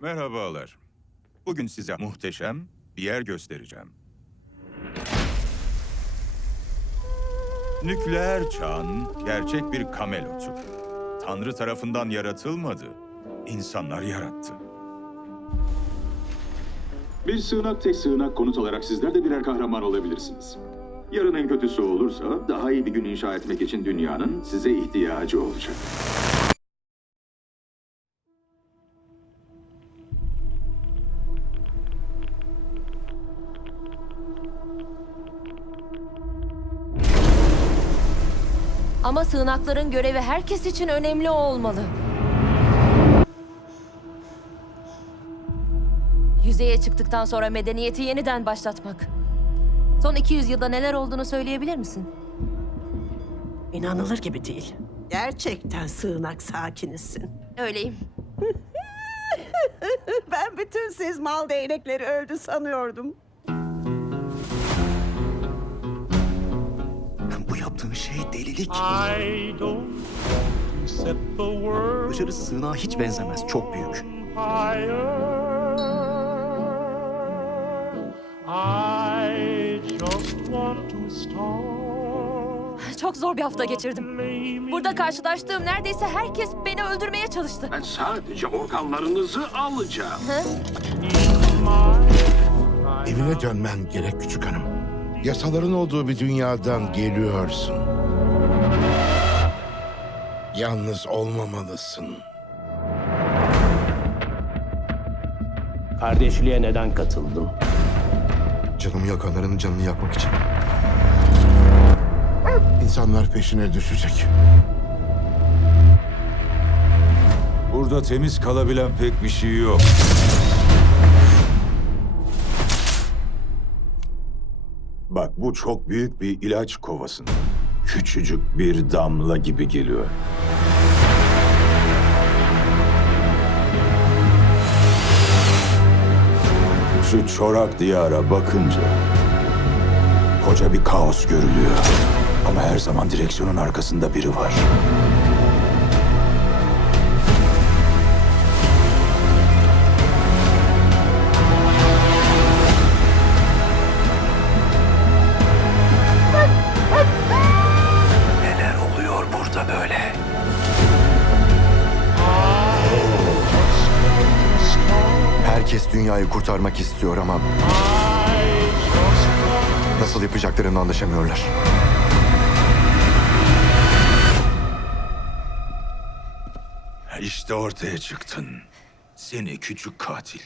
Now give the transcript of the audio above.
Merhabalar. Bugün size muhteşem bir yer göstereceğim. Nükleer çağın gerçek bir kamelotu. Tanrı tarafından yaratılmadı. İnsanlar yarattı. Bir sığınak tek sığınak konut olarak sizler de birer kahraman olabilirsiniz. Yarın en kötüsü olursa daha iyi bir gün inşa etmek için dünyanın size ihtiyacı olacak. Ama sığınakların görevi herkes için önemli olmalı. Yüzeye çıktıktan sonra medeniyeti yeniden başlatmak. Son 200 yılda neler olduğunu söyleyebilir misin? İnanılır gibi değil. Gerçekten sığınak sakinisin. Öyleyim. Ben bütün siz mal değnekleri öldü sanıyordum. Şey delilik. I don't set the world Dışarısı sığınağa hiç benzemez. Çok büyük. higher. I just want to start. Çok zor bir hafta geçirdim. Burada karşılaştığım neredeyse herkes beni öldürmeye çalıştı. Ben sadece organlarınızı alacağım. Evine dönmen gerek küçük hanım. Yasaların olduğu bir dünyadan geliyorsun. Yalnız olmamalısın. Kardeşliğe neden katıldın? Canımı yakanların canını yakmak için. İnsanlar peşine düşecek. Burada temiz kalabilen pek bir şey yok. Bak bu çok büyük bir ilaç kovası. Küçücük bir damla gibi geliyor. Şu çorak diyara bakınca koca bir kaos görülüyor. Ama her zaman direksiyonun arkasında biri var. Dünyayı kurtarmak istiyor ama nasıl yapacaklarını anlaşamıyorlar. İşte ortaya çıktın. Seni küçük katil.